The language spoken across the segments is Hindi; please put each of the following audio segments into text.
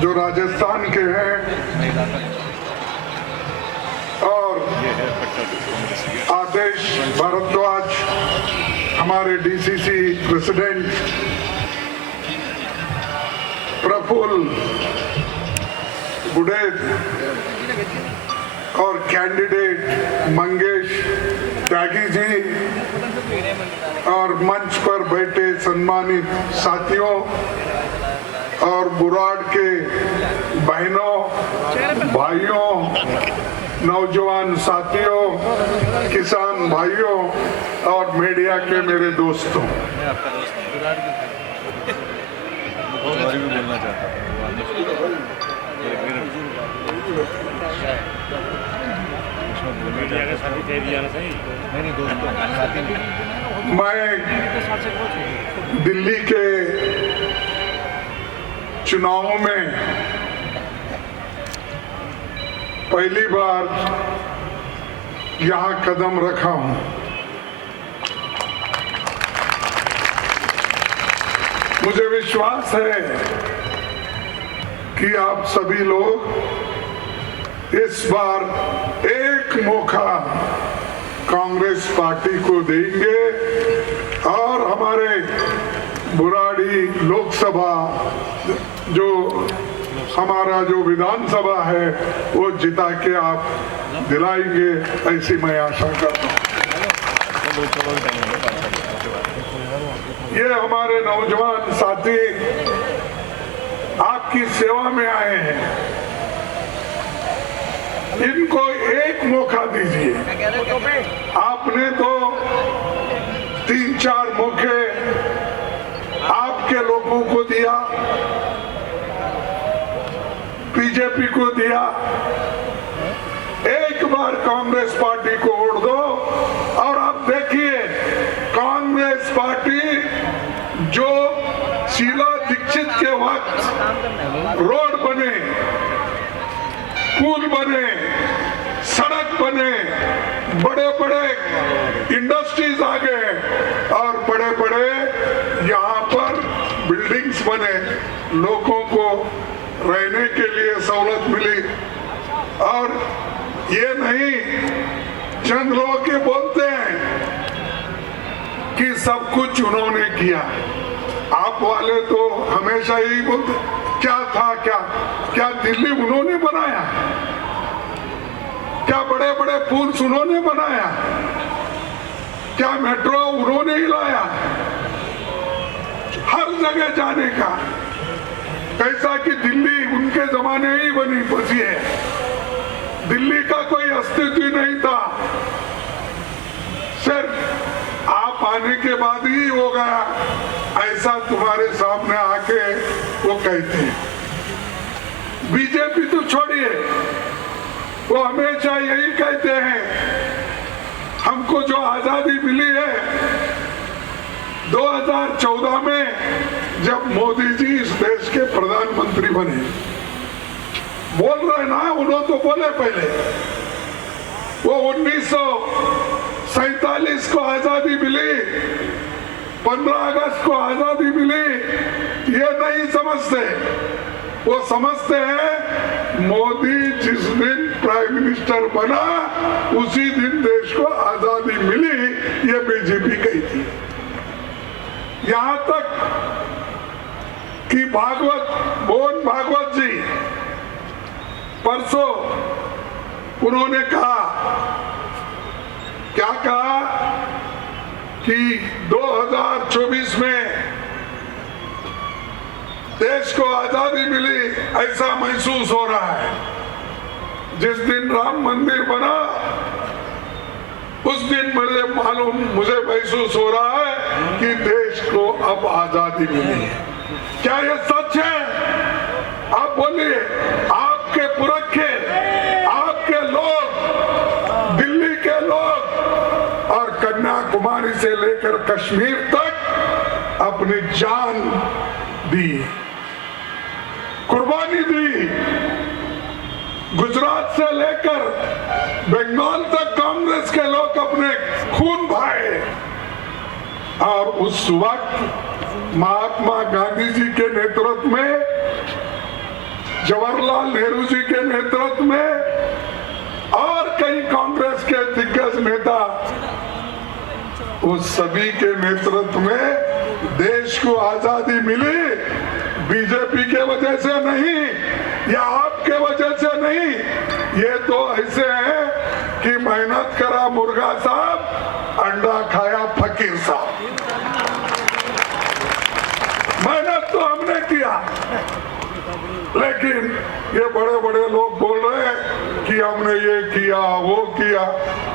जो राजस्थान के हैं और आदेश भारद्वाज हमारे डीसीसी प्रेसिडेंट, प्रफुल्ल गुडेत और कैंडिडेट मंगेश त्यागी जी और मंच पर बैठे सम्मानित साथियों और बुराड़ के बहनों, भाइयों, नौजवान साथियों, किसान भाइयों और मीडिया के मेरे दोस्तों, मैं दिल्ली के चुनावों में पहली बार यहाँ कदम रखा हूँ। मुझे विश्वास है कि आप सभी लोग इस बार एक मौका कांग्रेस पार्टी को देंगे और हमारे बुराड़ी लोकसभा जो हमारा जो विधानसभा है वो जिता के आप दिलाएंगे, ऐसी मैं आशा करता हूँ। ये हमारे नौजवान साथी आपकी सेवा में आए हैं, इनको एक मौका दीजिए। आपने तो 3-4 मौके आपके लोगों को दिया, बीजेपी को दिया। एक बार कांग्रेस पार्टी को वोट दो और आप देखिए कांग्रेस पार्टी जो शीला दीक्षित के वक्त रोड बने, पुल बने, सड़क बने, बड़े बड़े इंडस्ट्रीज आ गए और बड़े बड़े यहाँ पर बिल्डिंग्स बने, लोगों को रहने के लिए सहूलत मिली। और ये नहीं, चंद लोग ये बोलते हैं कि सब कुछ उन्होंने किया। आप वाले तो हमेशा यही बोलते, क्या था, क्या दिल्ली उन्होंने बनाया, क्या बड़े बड़े पुल उन्होंने बनाया, क्या मेट्रो उन्होंने ही लाया, हर जगह जाने का। कैसा कि दिल्ली उनके जमाने ही बसी है, दिल्ली का कोई अस्तित्व ही नहीं था, सिर्फ आप आने के बाद ही हो गया, ऐसा तुम्हारे सामने आके वो कहते हैं। बीजेपी तो छोड़िए, वो हमेशा यही कहते हैं हमको जो आजादी मिली है 2014 में जब मोदी जी इस देश के प्रधानमंत्री बने, बोल रहे ना, उन्होंने तो बोले पहले, वो 1947 को आजादी मिली, 15 अगस्त को आजादी मिली, ये नहीं समझते। वो समझते हैं मोदी जिस दिन प्राइम मिनिस्टर बना उसी दिन देश को आजादी मिली, ये बीजेपी कही थी। यहाँ तक कि मोहन भागवत जी परसों उन्होंने कहा, क्या कहा कि 2024 में देश को आजादी मिली ऐसा महसूस हो रहा है। जिस दिन राम मंदिर बना उस दिन मुझे महसूस हो रहा है कि देश को अब आजादी मिली है। क्या ये सच है? आप बोलिए। आपके पुरखे, आपके लोग, दिल्ली के लोग और कन्याकुमारी से लेकर कश्मीर तक अपनी जान दी, कुर्बानी दी। गुजरात से लेकर बंगाल तक कांग्रेस के लोग अपने खून बहाए और उस वक्त महात्मा गांधी जी के नेतृत्व में जवाहरलाल नेहरू जी के नेतृत्व में और कई कांग्रेस के दिग्गज नेता, उस सभी के नेतृत्व में देश को आजादी मिली। बीजेपी के वजह से नहीं या आपके वजह से नहीं, ये तो ऐसे है कि मेहनत करा मुर्गा साहब, अंडा खाया फकीर साहब। मेहनत तो हमने किया, लेकिन ये बड़े बड़े लोग बोल रहे हैं कि हमने ये किया वो किया।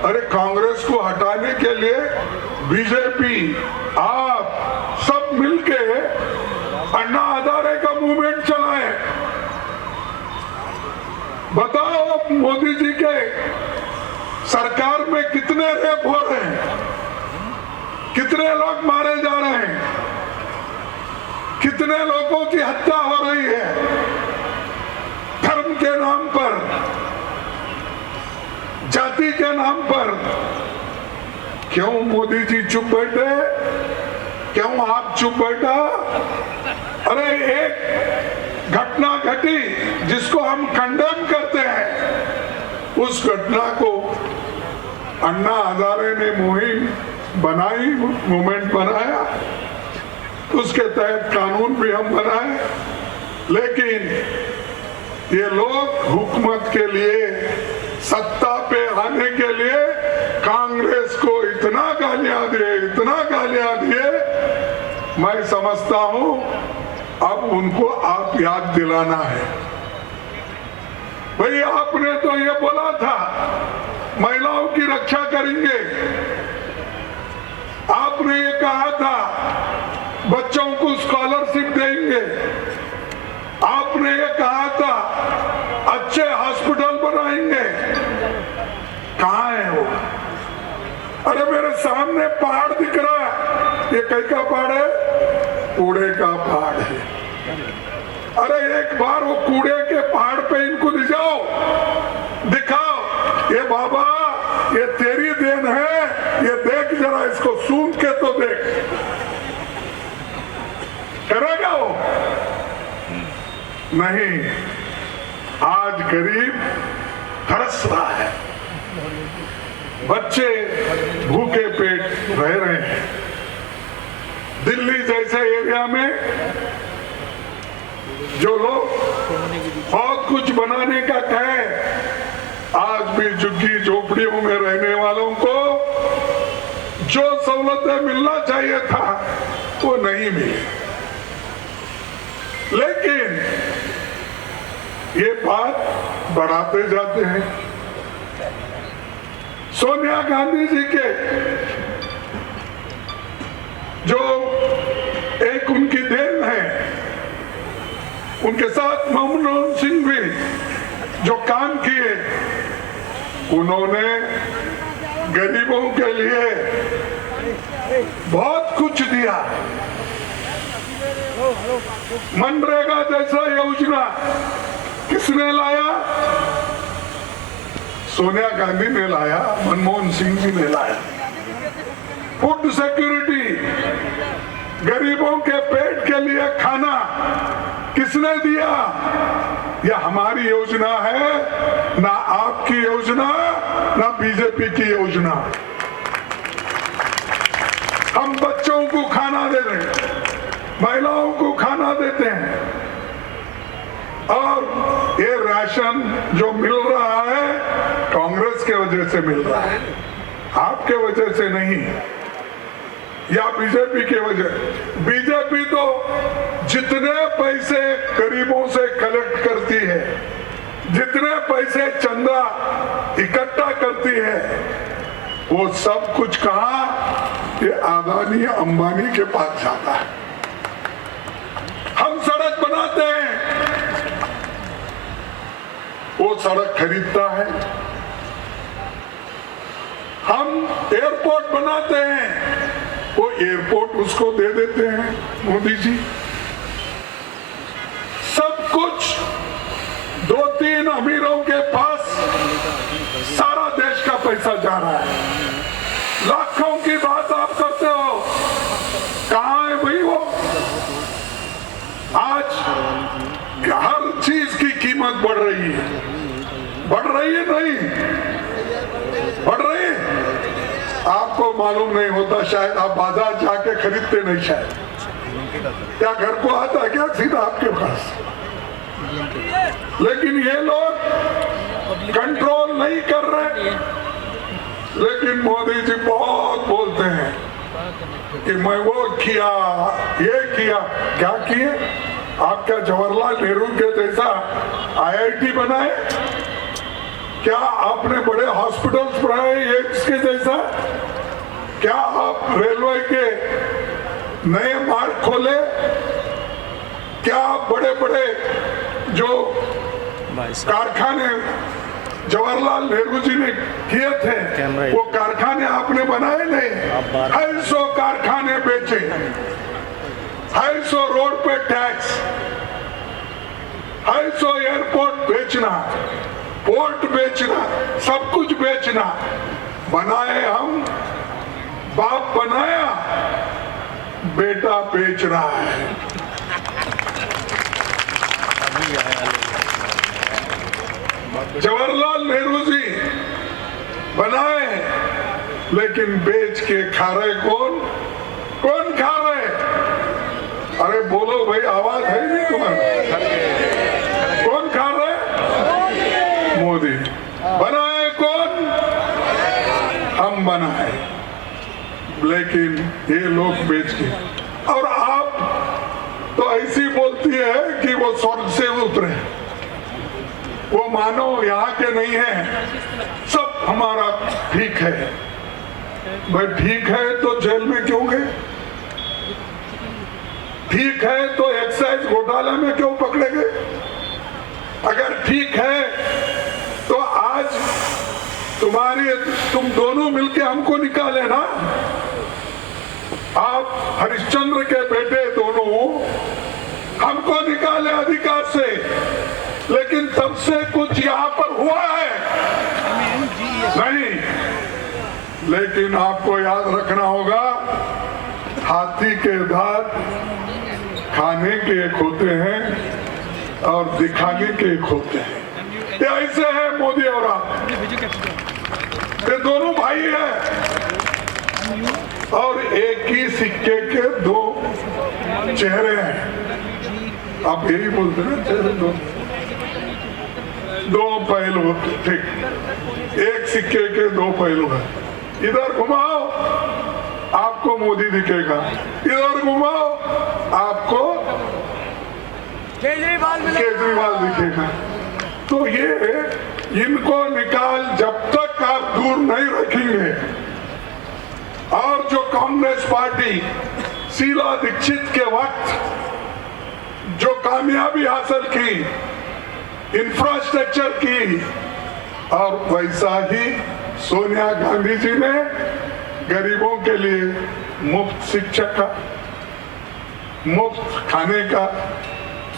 अरे कांग्रेस को हटाने के लिए बीजेपी, आप सब मिलके अन्ना हजारे का मूवमेंट चलाएं। बताओ मोदी जी के सरकार में कितने रेप हो रहे हैं, कितने लोग मारे जा रहे हैं, कितने लोगों की हत्या हो रही है धर्म के नाम पर, जाति के नाम पर। क्यों मोदी जी चुप बैठे? क्यों आप चुप बैठा? अरे एक घटना घटी जिसको हम कंडेम करते हैं, उस घटना को अन्ना हजारे ने मुहिम बनाई, मूवमेंट बनाया, उसके तहत कानून भी हम बनाए। लेकिन ये लोग हुकूमत के लिए, सत्ता पे आने के लिए कांग्रेस को इतना गालियां दिए, इतना गालियां दिए। मैं समझता हूं अब उनको आप याद दिलाना है। भाई आपने तो ये बोला था महिलाओं की रक्षा करेंगे, आपने ये कहा था बच्चों को स्कॉलरशिप देंगे, आपने ये कहा था अच्छे हॉस्पिटल बनाएंगे। कहाँ है वो? अरे मेरे सामने पहाड़ दिख रहा है, ये कई का पहाड़ है? कूड़े का पहाड़ है। अरे एक बार वो कूड़े के पहाड़ पे इनको ले जाओ, दिखाओ, ये बाबा ये तेरी देन है, ये देख जरा, इसको सूंघ के तो देख। करेगा वो? नहीं। आज गरीब तरस रहा है, बच्चे भूखे पेट रह रहे हैं। दिल्ली जैसे एरिया में जो लोग बहुत कुछ बनाने का कहे, आज भी झुग्गी झोपड़ियों में रहने वालों को जो सहूलतें मिलना चाहिए था वो नहीं मिली। लेकिन ये बात बढ़ाते जाते हैं। सोनिया गांधी जी के जो एक उनकी देन है, उनके साथ मनमोहन सिंह भी जो काम किए, उन्होंने गरीबों के लिए बहुत कुछ दिया। मनरेगा जैसा योजना किसने लाया? सोनिया गांधी ने लाया, मनमोहन सिंह जी ने लाया। फूड सिक्योरिटी, गरीबों के पेट के लिए खाना किसने दिया? यह हमारी योजना है, ना आपकी योजना, ना बीजेपी की योजना। हम बच्चों को खाना दे रहे हैं, महिलाओं को खाना देते हैं, और ये राशन जो मिल रहा है कांग्रेस के वजह से मिल रहा है, आपके वजह से नहीं, या बीजेपी के वजह। बीजेपी तो जितने पैसे गरीबों से कलेक्ट करती है, जितने पैसे चंदा इकट्ठा करती है, वो सब कुछ कहाँ? ये अदानी अंबानी के पास जाता है। हम सड़क बनाते हैं, वो सड़क खरीदता है। हम एयरपोर्ट बनाते हैं, वो एयरपोर्ट उसको दे देते हैं मोदी जी। सब कुछ 2-3 अमीरों के पास सारा देश का पैसा जा रहा है। लाखों की बात आप करते हो, कहाँ है भाई वो? आज हर चीज की रही है, बढ़ रही है नहीं बढ़ रही है। आपको मालूम नहीं होता शायद, आप बाजार जाके खरीदते नहीं शायद, क्या घर को आता है क्या सीधा आपके पास। लेकिन ये लोग कंट्रोल नहीं कर रहे। लेकिन मोदी जी बहुत बोलते हैं कि मैं वो किया ये किया। क्या किए? आप क्या जवाहरलाल नेहरू के जैसा IIT बनाए? क्या आपने बड़े हॉस्पिटल्स बनाए ये इसके जैसा? क्या आप रेलवे के नए मार्ग खोले? क्या आप बड़े बड़े जो कारखाने जवाहरलाल नेहरू जी ने किए थे वो कारखाने आपने बनाए नहीं? 250 कारखाने बेचे, 250 रोड पे टैक्स, 250 एयरपोर्ट बेचना, पोर्ट बेचना, सब कुछ बेचना। बनाए हम, बाप बनाया, बेटा बेच रहा है। जवाहरलाल नेहरू जी बनाए लेकिन बेच के खा रहे कौन? कौन खा रहे? अरे बोलो भाई, आवाज है नहीं तुम्हारा? कौन खा रहे? मोदी। बनाए कौन? हम बनाए, लेकिन ये लोग बेच के। और आप तो ऐसी बोलती है कि वो स्वर्ग से उतरे, वो मानो यहाँ के नहीं है, सब हमारा ठीक है। भाई ठीक है तो जेल में क्यों गए? ठीक है तो एक्साइज घोटाला में क्यों पकड़े गए? अगर ठीक है तो आज तुम दोनों मिलके हमको निकाले ना। आप हरिश्चंद्र के बेटे दोनों हमको निकाले अधिकार से, लेकिन तब से कुछ यहाँ पर हुआ है नहीं। लेकिन आपको याद रखना होगा, हाथी के दांत खाने के एक होते हैं और दिखाने के एक होते हैं। ये ऐसे है मोदी और आप, ये दोनों भाई हैं और एक ही सिक्के के दो चेहरे हैं। आप यही बोलते हैं ना, चेहरे दो पहलू। ठीक, एक सिक्के के दो पहलू हैं। इधर घुमाओ आपको मोदी दिखेगा, इधर घुमाओ आपको केजरीवाल दिखेगा। तो ये इनको निकाल, जब तक आप दूर नहीं रखेंगे। और जो कांग्रेस पार्टी शीला दीक्षित के वक्त जो कामयाबी हासिल की, इंफ्रास्ट्रक्चर की, और वैसा ही सोनिया गांधी जी ने गरीबों के लिए मुफ्त शिक्षा का, मुफ्त खाने का,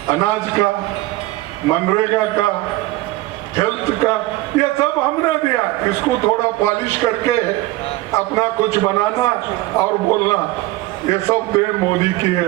अनाज का, मनरेगा का, हेल्थ का, ये सब हमने दिया। इसको थोड़ा पॉलिश करके अपना कुछ बनाना और बोलना, ये सब देन मोदी की है।